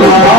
Oh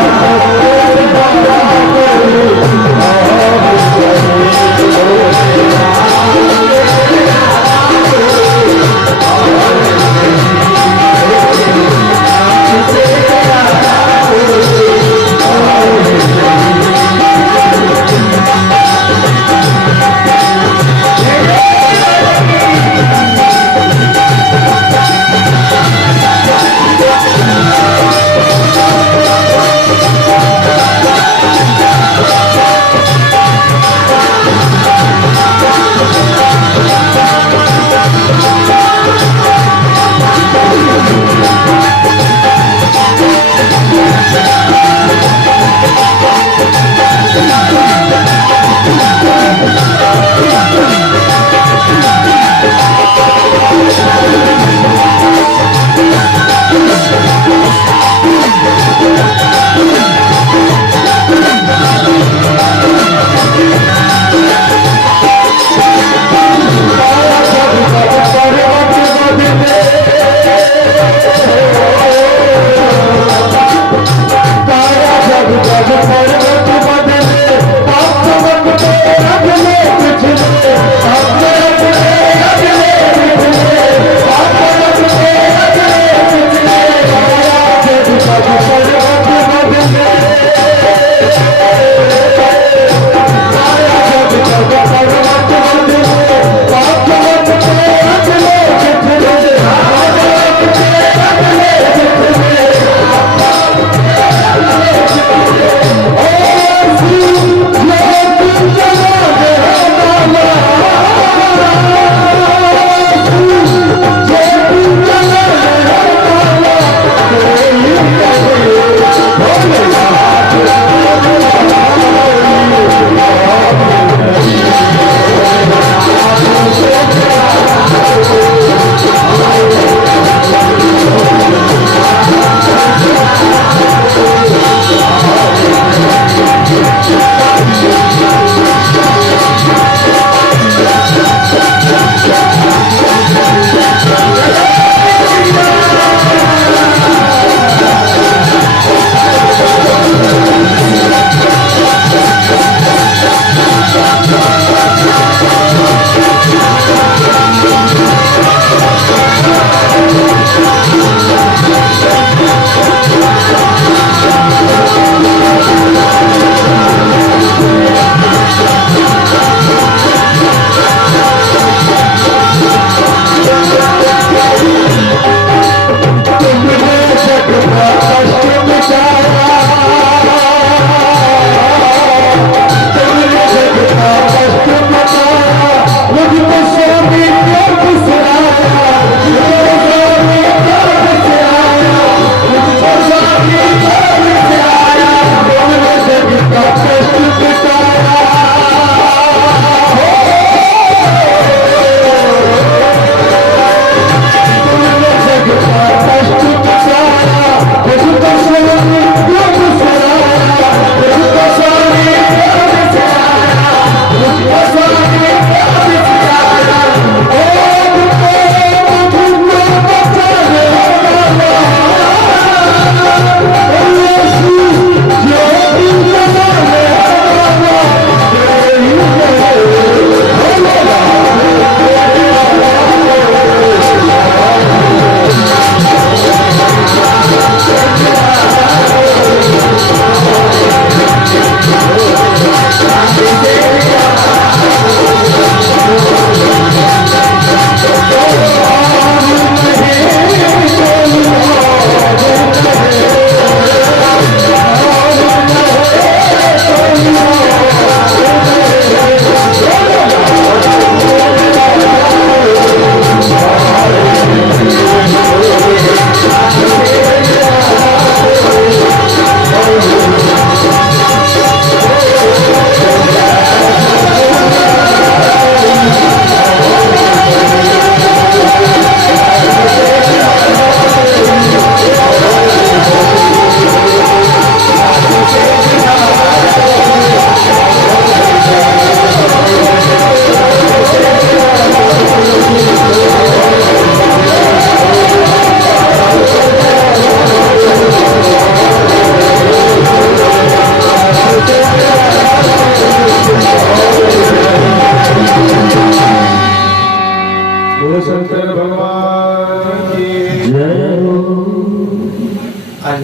आज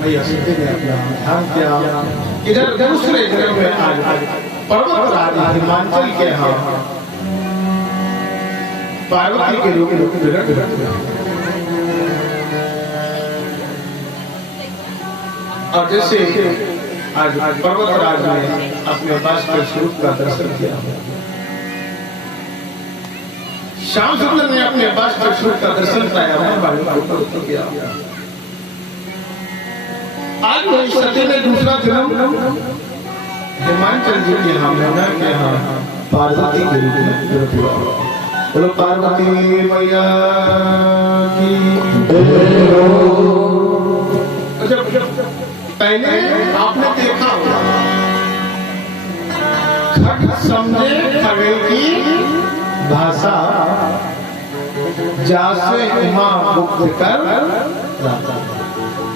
मैया सीधे ने अपना ध्यान किया। इधर दूसरे जन्म में आज पर्वतराज हिमाचल के यहाँ पार्वती के रूप में प्रकट हुए और जैसे आज पर्वतराज ने अपने वास्तव स्वरूप का दर्शन किया, श्याम सुंदर ने अपने वास्तव स्वरूप का दर्शन किया। आज वही सती ने दूसरा जन्म हिमाचल जी के यहाँ मैया के यहाँ पार्वती के रूप में प्रकट हुआ। बोलो पार्वती मैया की जय। पहले आपने देखा होगा खग समझे खगे की भाषा जासे उमा मुक्त कर।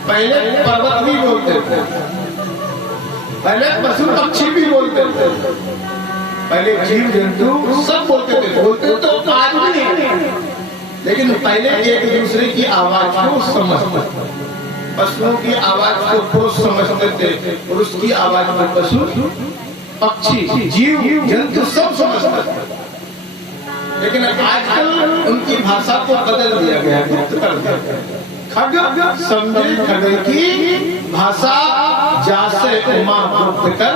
पहले पर्वत भी बोलते थे, पहले पशु पक्षी भी बोलते थे, पहले जीव जंतु सब बोलते थे तो आज भी नहीं, लेकिन पहले एक दूसरे की आवाज को समझते थे। पशुओं की आवाज को खोज समझते थे और उसकी आवाज को पशु पक्षी जीव जंतु सब समझते थे। लेकिन आजकल उनकी भाषा को बदल दिया गया, मुक्त कर दिया गया। खग समझे खग की भाषा जासे उमा मुक्त कर।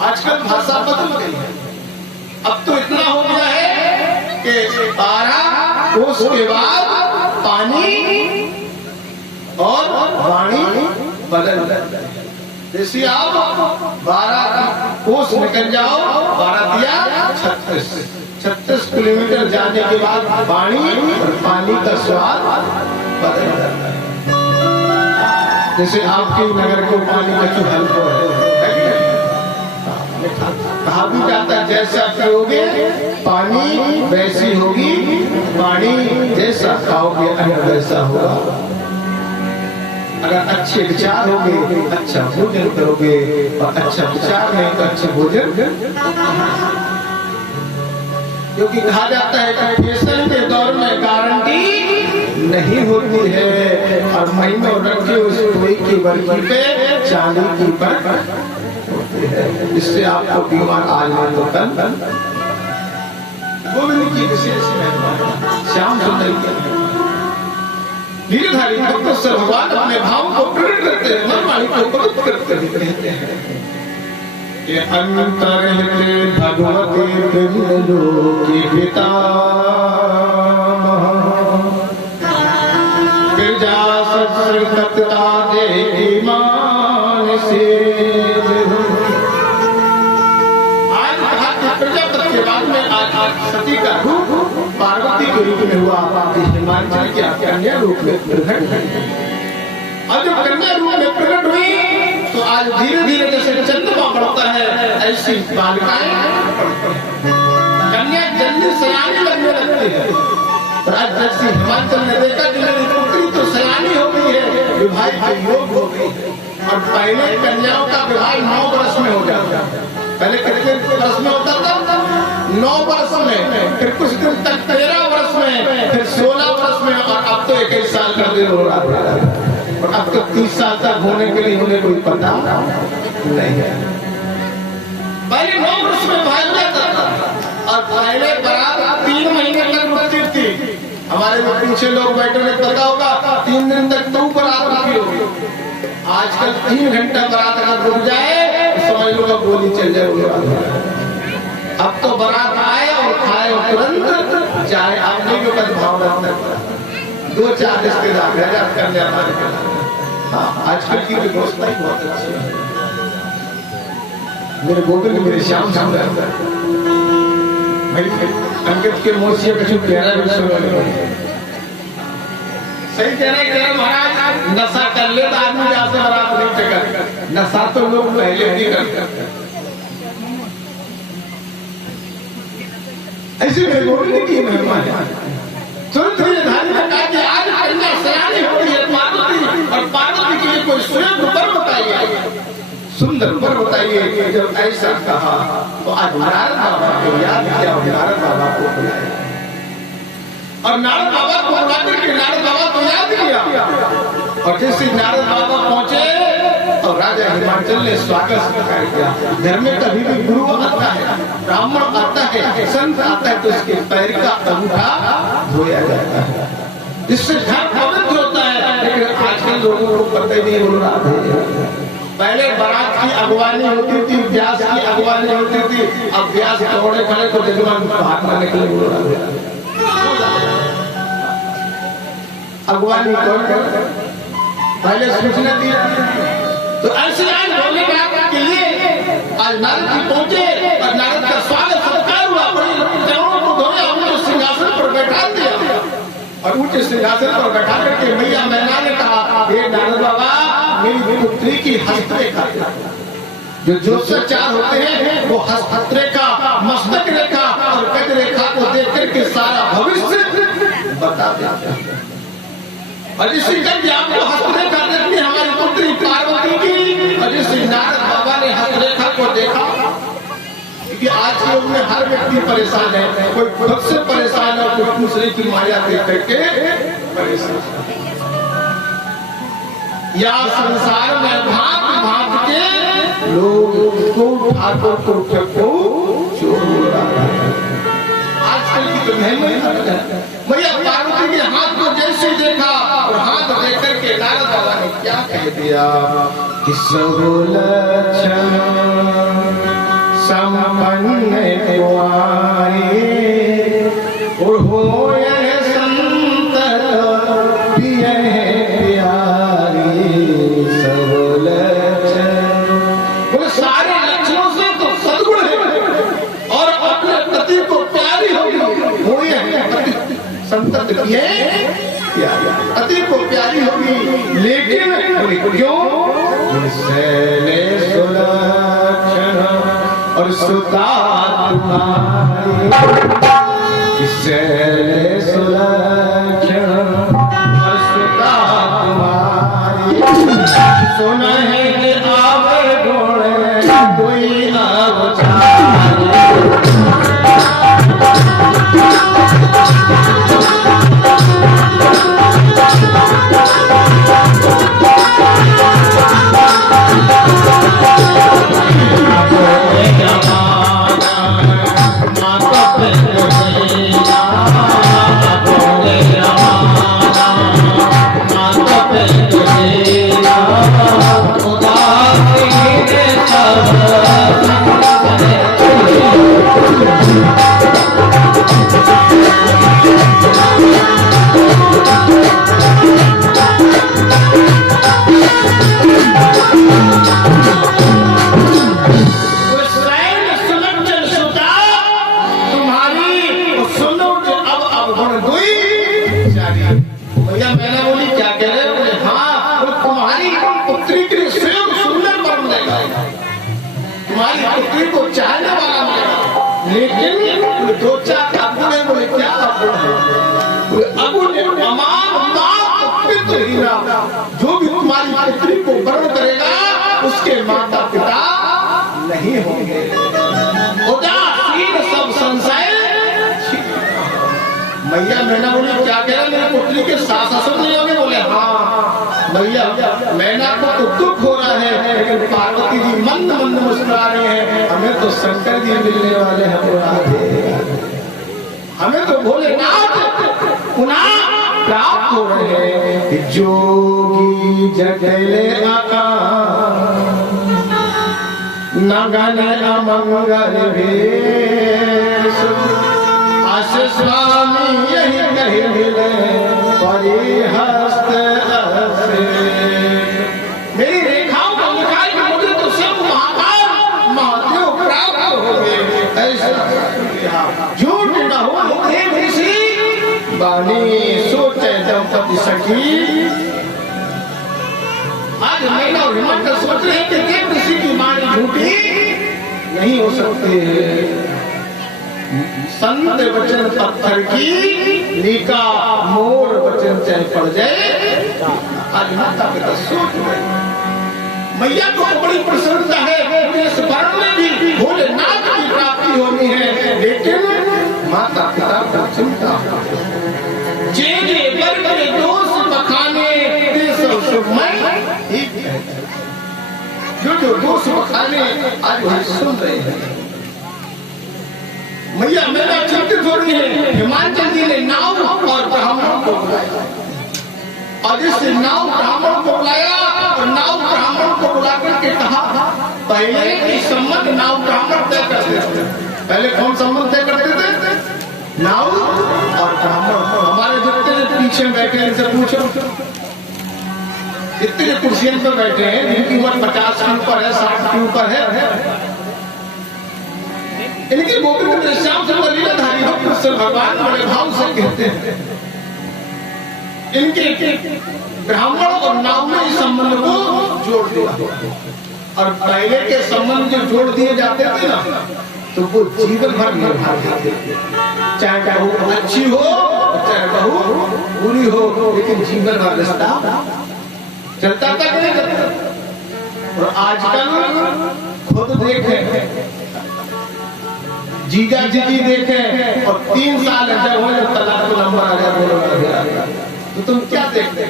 आजकल भाषा बदल गई है। अब तो इतना हो गया है कि 12 कोस के बाद पानी और वाणी बदल जाए। जैसे आप 12 कोस निकल जाओ, 12 दिया 36 किलोमीटर जाने के बाद पानी और पानी का स्वाद बदल जाता है। जैसे आपके नगर को पानी का चूहल को कहा भी जाता है, जैसा पियोगे पानी वैसी होगी पानी, जैसा खाओगे अन्न वैसा होगा। अगर अच्छे विचार होंगे अच्छा भोजन करोगे और अच्छा विचार नहीं तो अच्छे भोजन। क्योंकि कहा जाता है कि फैशन के दौर में गारंटी नहीं होती है और महीनों रखे उस कोई की वर्गी पे चांदी की पर होती है। इससे आपको बीमार आज में तो कल। गोविंद की विशेष महिमा, श्याम सुंदर की लीलाधारी भक्त से भगवान अपने भाव को प्रकट करते हैं, मनमानी को प्रकट करते रहते हैं। ये अंतर है भगवती बिंदु की पिता गिरजा सत्संगता देगी मान से। आज कहा कि प्रजापति के बाद में आज सती का रूप पार्वती के रूप में हुआ, हिमाचल की कन्या रूप में प्रकट हुई। और जब कन्या रूप में प्रकट हुई तो आज धीरे धीरे जैसे चंद्रमा बढ़ता है ऐसी बालिकाएं कन्या जल्दी सयानी लगने लगती है। और आज जैसे हिमाचल ने देखा कि मेरी पुत्री तो सयानी हो गई है, विवाह का योग हो गई है। और पहले कन्याओं का विवाह 9 वर्ष में हो जाता है। पहले कितने वर्ष में होता था? 9 वर्ष में, फिर कुछ दिन तक 13 वर्ष में, फिर 16 वर्ष में, और अब तो 21 साल का दिन हो रहा है। और अब तो 30 साल तक होने के लिए उन्हें कोई पता नहीं है। पहले 9 वर्ष में भाग जाता था और पहले बारात 3 महीने तक रुकती थी। हमारे जो पीछे लोग बैठे हैं पता होगा 3 दिन तक तो बारात रुकी होगी। आजकल 3 घंटा बारात अगर रुक जाए तो समझ लो गोली चल जाए। अब तो बारात आए और खाए और तुरंत जाए। आपने जो भाव रखता 2-4 रिश्तेदार करने हमारे। हाँ, आजकल की व्यवस्था ही बहुत अच्छी है। मेरे गोविंद मेरे श्याम सुंदर मेरी अंकित के मोसिया कछु प्यारा भी सुन सही कह रहे महाराज। नशा कर ले तो आदमी जाते बारात नहीं चकर। नशा तो लोग पहले नहीं करते। ऐसे मेरे गोविंद की महिमा है। तुरंत धारी ने कहा कि आज कन्या सयानी हो रही है पार्वती, और पार्वती के लिए कोई स्वयं वर बताइए, सुंदर वर बताइए। जब ऐसा कहा तो आज नारद बाबा को याद किया और नारद बाबा को बुलाया। और नारद बाबा को बुलाकर के नारद बाबा को याद किया और जैसे नारद बाबा पहुंचे और राजा हिमाचल ने स्वागत सत्कार किया। घर में कभी भी गुरु आता है, ब्राह्मण आता है, संत आता है तो उसके पैर का अंगूठा धोया जाता है, इससे घर पवित्र होता है। लेकिन आजकल लोगों को पता ही नहीं बोल रहा है। पहले बारात की अगवानी होती थी, व्यास की अगवानी होती थी, अब व्यास दौड़े खड़े तो जजमान बाहर न निकले बोल रहा है। अगवानी कौन करता है? पहले सूचना दी तो ऐसे आज बोलने के लिए आज नारद जी पहुंचे और नारद का स्वागत सत्कार हुआ, चरणों को धोया, उनको सिंहासन पर बैठा दिया और ऊंचे सिंहासन पर बैठा करके मैया मैना ने कहा, हे नारद बाबा, मेरी पुत्री की हस्तरेखा, जो ज्योतिषाचार होते हैं वो हस्तरेखा, मस्तक रेखा और कद रेखा को देख करके सारा भविष्य बता देते हैं। और जिससे जब आपको हस्तरेखा देखनी हमारी पुत्री पार्वती की, और जिससे नारद बाबा ने हस्तरेखा को देखा, क्योंकि आज के युग में हर व्यक्ति परेशान है, कोई खुद से परेशान है, कोई दूसरे की माया देख करके परेशान। या संसार में भांत भांत के लोग को ठाकुर को चोर आजकल की तो मैया पार्वती के हाथ को जैसे देखा और हाथ देख करके नारद बाबा ने क्या कह दिया कि सर्वलक्षण संपन्न कुंवारी और हो संत प्रिय प्यारी। सर्वलक्षण बोले सारे लक्षणों से तो सद्गुण है और अपने पति को प्यारी होगी, संतति है पति को प्यारी होगी। लेकिन क्यों? शैले सुलक्षण और सुता तुम्हारी, शैले सुलक्षण और सुता तुम्हारी। सुना है कि आप गुण कोई पुत्री को चाहने वाला मिलेगा, लेकिन दो चार अगुण बोले क्या अगुण है? अगुण जो भी तुम्हारी पुत्री को वर्ण करेगा उसके माता पिता नहीं होंगे। उदासीन सब संशय। मैया मैना बोली क्या कह रहा मेरी पुत्री के सास ससुर नहीं होंगे? बोले हाँ भैया, मैना को तो दुख हो रहा है, लेकिन पार्वती जी मंद मंद मुस्कुरा रहे हैं, हमें तो शंकर जी मिलने वाले हैं, हमें तो भोलेनाथ पुनः प्राप्त हो रहे हैं। जोगी जगले आका नगन अमंगल भेष, आश स्वामी यही कहे मिले परिहस्त। मेरी रेखाओं का निकाल के मुझे तो सब महाकाल महादेव प्राप्त हो गए। ऐसा झूठ न हो देव ऋषि बानी सोचे दंपति सखी। आज मैना और हिमाचल सोच रहे हैं कि देव ऋषि की मानी झूठी नहीं हो सकती है। संत वचन पत्थर की लीका, मोर वचन चाहे पड़ जाए। आज माता पिता सोच रहे, मैया को बड़ी प्रसन्नता है, इस वर्ण में भी भोलेनाथ की प्राप्ति होनी है, लेकिन माता पिता को चिंता। जेने वर्ग में दोष बखाने जो जो दोष बखाने आज वही सुन रहे हैं। मैया मेरा चिंतित हो रही है। हिमाचल जी ने नाव और ब्राह्मण को बुलाया, और जिस नाव ब्राह्मण को बुलाया और नाव ब्राह्मण को बुला करके कहा पहले की संबंध नाव ब्राह्मण तय करते थे। पहले कौन संबंध तय करते थे? नाव और ब्राह्मण। हमारे जितने पीछे बैठे हैं इनसे पूछो, इतने कुर्सियों पर बैठे हैं जिनकी उम्र 50 के ऊपर है, 60 के ऊपर है, इनकी गोविंद श्याम सुंदर लीलाधारी भक्त भगवान बड़े भाव से कहते हैं इनके ब्राह्मण और नाव में इस संबंध को जोड़ दिया। और पहले के संबंध जो जोड़ दिए जाते थे ना, तो वो जीवन भर निभाते थे, चाहे बहू अच्छी हो चाहे बहू बुरी हो, लेकिन जीवन भर रिश्ता चलता तक नहीं करता। और आजकल खुद देखें, जीजा जी देखें और 3 साल जब हो तलाक को नंबर आ गया, तो तुम क्या देखते?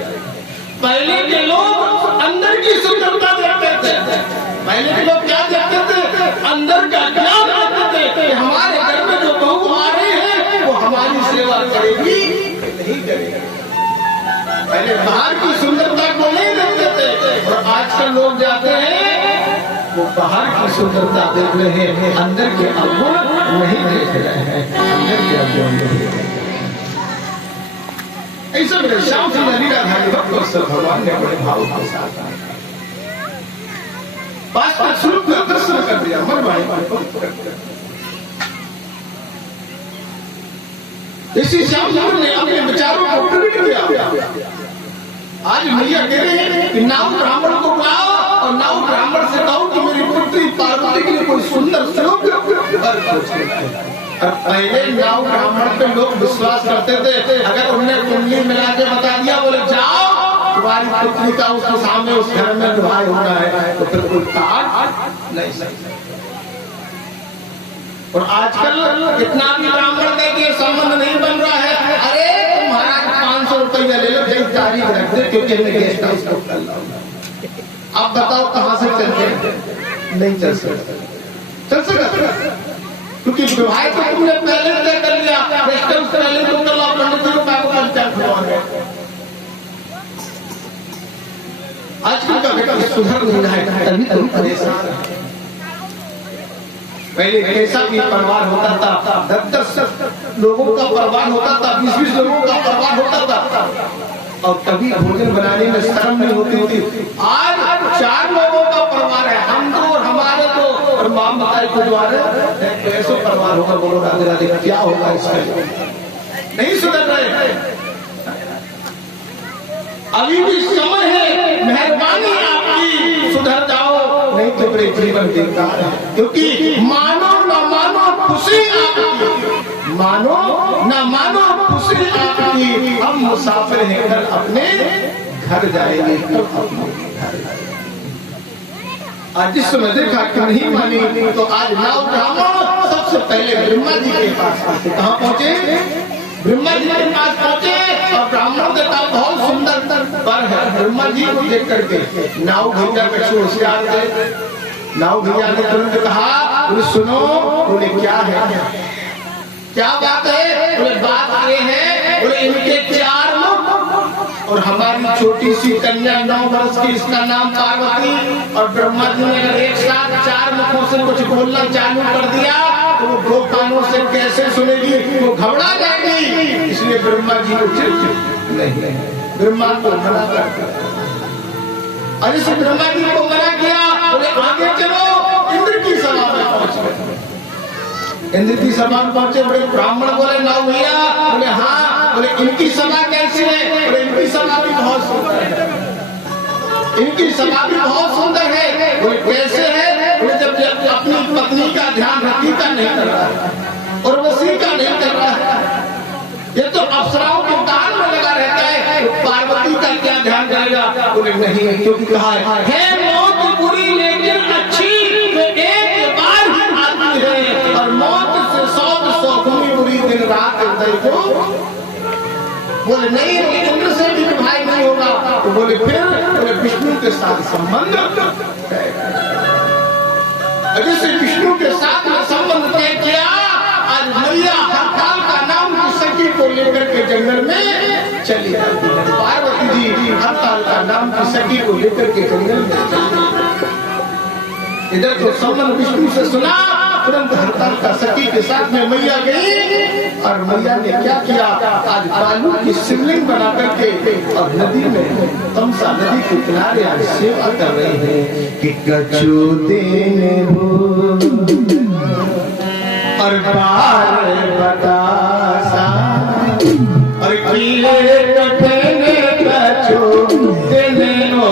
पहले के लोग अंदर की सुंदरता देखते थे। पहले के लोग क्या देखते थे? अंदर का ज्ञान देखते थे कि हमारे घर में जो बहू आ रही है वो हमारी सेवा करेगी नहीं करेगी। पहले बाहर की सुंदरता को नहीं देखते थे, और आजकल लोग जाते हैं वो बाहर की सुंदरता देख रहे हैं, अंदर के अवगुण नहीं देख रहे हैं। अंदर के अवगुण नहीं। ऐसा मेरे श्याम सुंदर लीलाधारी भक्त भगवान ने बड़े भाव के साथ पांच स्वरूप का दर्शन कर दिया, मन वाणी कर दिया। इसी श्याम सुंदर ने अपने विचारों को प्रकट किया। आज मैया कह रहे हैं कि नाव ब्राह्मण को बुलाओ और नाव ब्राह्मण से कहो कि मेरी पुत्री पार्वती के लिए कोई सुंदर श्लोक पहले नाव ब्राह्मण पे लोग विश्वास करते थे। अगर उन्हें कुंडली मिला के बता दिया, बोले जाओ तुम्हारी पुत्री का उसके सामने उस घर में विवाह होना है, तो फिर कोई काट नहीं सकता। और आजकल इतना भी ब्राह्मण कहते संबंध नहीं बन रहा है, अरे महाराज 500 रुपया ले लो, एक तारीख रख दे क्योंकि हमने गेस्ट हाउस को कर लिया। अब बताओ कहां से चलते? नहीं चल सकते, चल सकता क्योंकि विवाह तो तुमने पहले तय कर लिया, गेस्ट हाउस पहले तो कर लो, पंडित जी को पंचायत करवाओगे। आजकल का बेटा सुधर नहीं रहा है, तभी तुम परेशान है। पहले कैसा भी परिवार होता था, 10-10 लोगों का परिवार होता था, 20-20 लोगों का परिवार होता था, और कभी भोजन बनाने में शर्म नहीं होती थी। आज 4 लोगों का परिवार है, हम दो और हमारे दो, और माम बताए को द्वारे कैसे परिवार होगा? बोलो राधे राधे, क्या होगा इसमें? नहीं सुधर रहे। अभी भी समय है, मेहरबानी आपकी, सुधर जाओ, नहीं तो मेरे जीवन बेकार है। क्योंकि मानो न मानो खुशी आपकी, मानो न मानो खुशी आपकी, हम मुसाफिर हैं कल अपने घर जाएंगे, कल अपने घर जाएंगे। आज जिस समय देखा कि नहीं मानी, तो आज नाव ब्राह्मण सबसे पहले ब्रह्मा जी के पास आते। कहाँ पहुंचे? ब्रह्मा जी के पास पहुंचे, और ब्राह्मण के पास बहुत सुंदर वर है। ब्रह्मा जी को देख करके नाव भैया कछु होशियार थे। नाव भैया ने तुरंत कहा, बोले सुनो, बोले क्या है, क्या बात है? बोले बात ये है, बोले इनके 4 मुख और हमारी छोटी सी कन्या 9 वर्ष की, इसका नाम पार्वती। और ब्रह्मा जी ने अगर एक साथ 4 मुखों से कुछ बोलना चालू कर दिया तो वो 2 कानों से कैसे सुनेगी? वो घबरा जाएगी। इसलिए ब्रह्मा जी को चिर नहीं, ब्रह्मा को मना कर दिया। और इस ब्रह्मा जी को मना किया, बोले आगे चलो। इंद्र की सभा में पहुंचे। इंद्र की सभा में पहुंचे, बड़े ब्राह्मण बोले नाव भैया, बोले हाँ, बोले इनकी सभा कैसी है? बोले इनकी सभा भी बहुत सुंदर है, इनकी सभा भी बहुत सुंदर है। बोले कैसे है? बोले जब अपनी पत्नी का ध्यान रखी का नहीं कर रहा है और वसी का नहीं कर रहा है, ये तो अप्सराओं के दान में लगा रहता है, तो पार्वती का क्या ध्यान करेगा? बोले नहीं, क्योंकि कहा है मौत बुरी लेकिन अच्छी तो एक बार ही आती है, और मौत से 100 गुनी बुरी दिन रात हृदय को। बोले नहीं, इंद्र से भी भाई नहीं होगा। तो बोले फिर? बोले विष्णु के साथ संबंध जैसे विष्णु के साथ में संबंध तय किया। आज मैया हरताल का नाम की सखी को लेकर के जंगल में चली जाती है। पार्वती जी हरताल का नाम की सखी को लेकर के जंगल में चली। इधर तो संबंध विष्णु से सुना, तुरंत हरताल का सखी के साथ में मैया गई और मैया ने क्या किया, आज बालू की शिवलिंग बना करके और नदी में तमसा नदी के किनारे आज सेवा कर रहे हैं कि कछु देने हो और पार बतासा और किए कठिन कछु देने हो।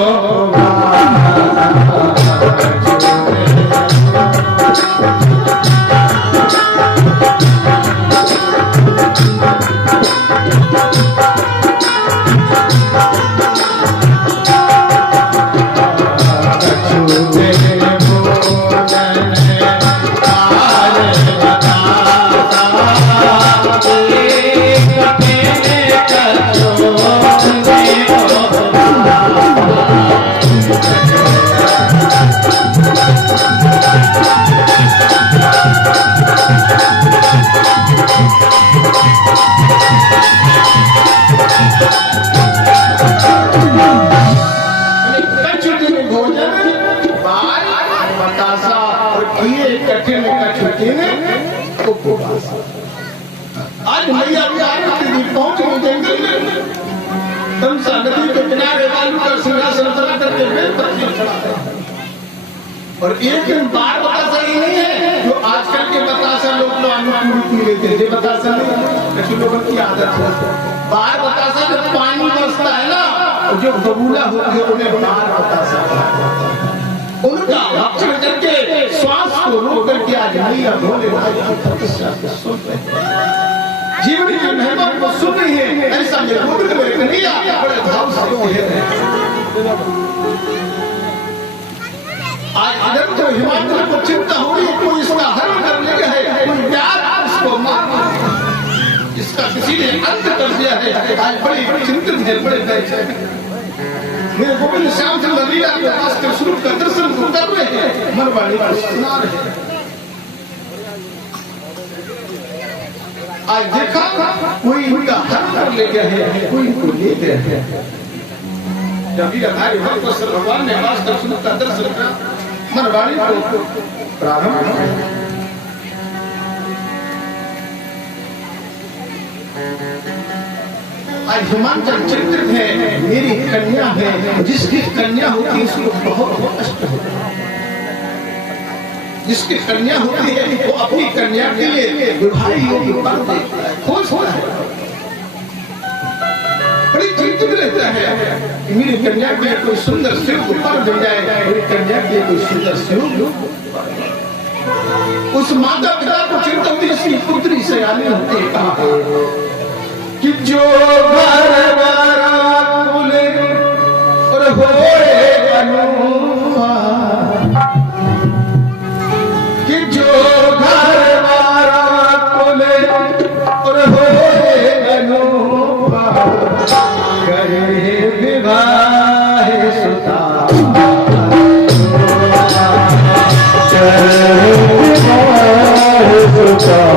आज मैया पहुंच गई जंगल में, तमसा नदी के किनारे बालू का सिंहासन बना करके बेलपत्री खड़ा है। और एक दिन बार बतासा ही नहीं है जो आजकल के बतासा लोग तो अनुकूल पी लेते थे। बतासा नहीं, कुछ लोगों की आदत है बार बतासा जब पानी बरसता है ना, जो बबूला होती है उन्हें बार बतासा, उनका रक्षण करके श्वास को रोक करके आज मैया भोलेनाथ की तपस्या को सुन रहे हैं, जीवन की महिमा को सुन रही है। ऐसा निर्बोध मैया बड़े भाव से कह रहे हैं। आज इधर तो हिमाचल को चिंता हो रही है, कोई इसका हरण कर लिया है, कोई प्यार इसको मार, इसका किसी ने अंत कर दिया है। आज बड़ी चिंतित है, बड़े बैठे मेरे गोविंद श्याम चंद्र लीला के पास के स्वरूप का दर्शन कर रहे हैं, मनवाणी को सुना रहे हैं। आज देखा कोई इनका हर कर ले गया है, कोई इनको ले गया है। जब हमारे भगवान ने पास के स्वरूप का दर्शन किया, मनवाणी को प्रारंभ किया। आज हिमाचल चिंतित है, मेरी कन्या है, जिसकी कन्या होती है उसको बहुत कष्ट होता है। जिसकी कन्या होती है वो अपनी कन्या के लिए विवाह योग्य वर देखता है, खुश होता है, बड़ी चिंतित रहता है कि मेरी कन्या के लिए कोई सुंदर शिव वर मिल जाए, मेरी कन्या के लिए कोई सुंदर शिव। उस माता पिता को चिंता होती है, इसकी पुत्री से आने होती है। कहा कि जो घर खुले और होए अनुआ, कि जो घर खुले और होए अनुआ, करे विवाह सुता, करे विवाह सुता,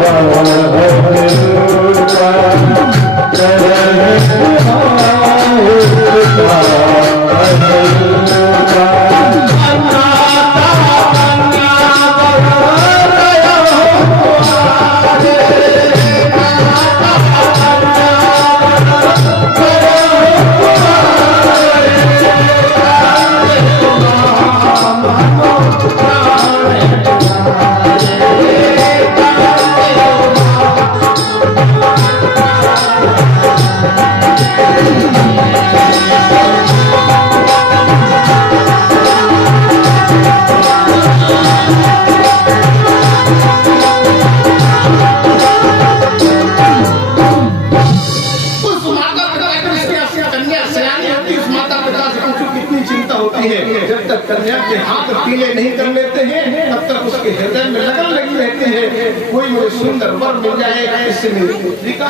कन्या के हाथ पीले नहीं कर लेते हैं, तब तक उसके हृदय में लगन लगी रहती है, कोई मुझे सुंदर वर मिल जाए, इससे मेरी पुत्री का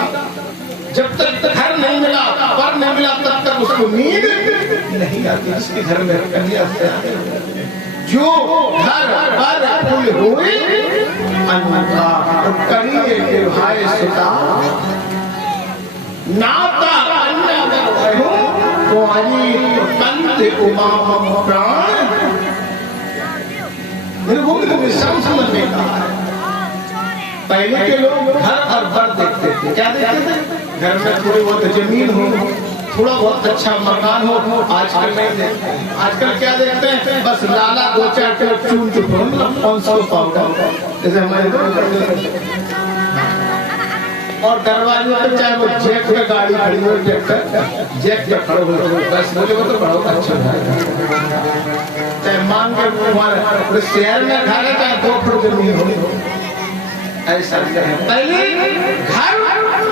जब तक घर नहीं मिला, पर नहीं मिला, तब तक उसको नींद नहीं आती। इसके घर में कन्या से जो घर पर फूल हुए अन्नता करिए के भाई सुता नाता कन्या तो अली पंत उमा प्राण। मेरे गोविंद ने समझ में कहा है, पहले के लोग घर और बर देखते थे। क्या देखते थे? घर में थोड़ी बहुत जमीन हो, थोड़ा बहुत अच्छा मकान हो। आजकल नहीं देखते। आजकल क्या देखते हैं? बस लाला 2-4 किलो चून चुपड़ा 500 पाउडर, जैसे हमारे और दरवाजे पे चाहे वो जेक पे गाड़ी खड़ी हो, जेक पे खड़ो हो, बस मुझे वो तो बहुत अच्छा है। चाहे मांग के तुम्हारे शहर में घर है, चाहे 2 फुट जमीन हो, ऐसा है। पहले घर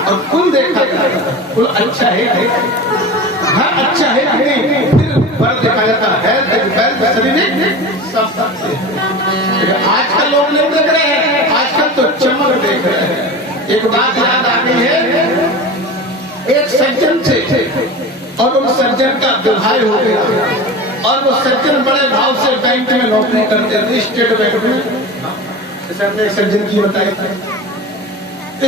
और कुल देखा जाता है, कुल अच्छा है, घर अच्छा है नहीं, फिर पर देखा जाता है सब। आजकल लोग नहीं देख रहे हैं, आजकल तो चमक देख रहे हैं। एक बात याद आ गई है, एक सज्जन थे और उस सज्जन का विवाह हो गया और वो सज्जन बड़े भाव से बैंक में नौकरी करते थे, स्टेट बैंक में। हमने एक सज्जन की बताई,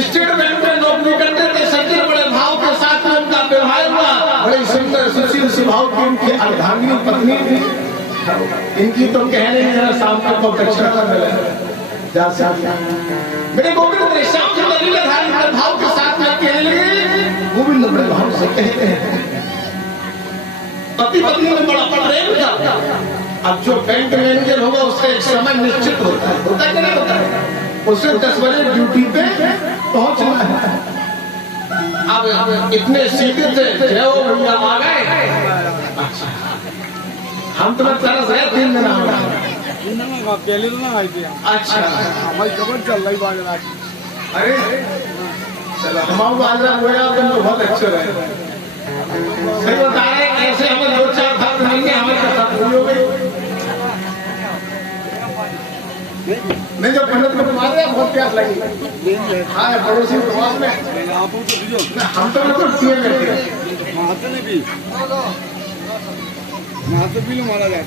स्टेट बैंक में नौकरी करते थे सज्जन, बड़े भाव के साथ में उनका विवाह हुआ। बड़ी सुंदर सुशील स्वभाव की उनकी अर्धांगिनी पत्नी थी। इनकी तो कहने नहीं, शाम को बहुत दक्षिणा मिला। मेरे गोविंद ने शाम को बड़े भाव के साथ में कहने लगे, गोविंद बड़े भाव से कहते हैं, पति पत्नी में बड़ा प्रेम था। अब जो बैंक मैनेजर होगा उसका एक समय निश्चित होता है, होता है कि नहीं होता है? उसे 10 बजे ड्यूटी पे पहुंचना है। अब इतने सीधे थे, जय भैया आ गए। अच्छा, हम तुम्हें तरस गए 3 दिन आ गए। पहले तो ना आई थी। अच्छा, हमारी खबर चल रही बाजरा की। अरे चलो हमारा बाजरा बोया तो बहुत अच्छे रहे। सही बता रहे, ऐसे हमें 2-4 भक्त मिल गए, हमारे साथ हो गई। नहीं जब पंडित को मारे बहुत प्यास लगी। हाँ पड़ोसी प्रवास में हम तो मतलब पिए में थे। मारा जाए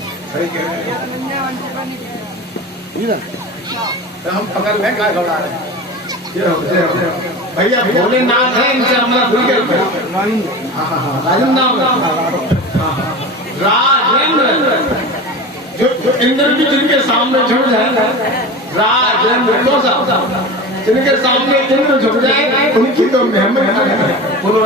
हम पकड़ लें, क्या घबरा रहे हैं? भैया भोलेनाथ है, इनसे हमारा भूल गए। राजेंद्र जो इंद्र भी जिनके सामने झुक जाए, राजेंद्र कौन सा जिनके सामने इंद्र झुक जाए, उनकी तो मेहमान बोलो।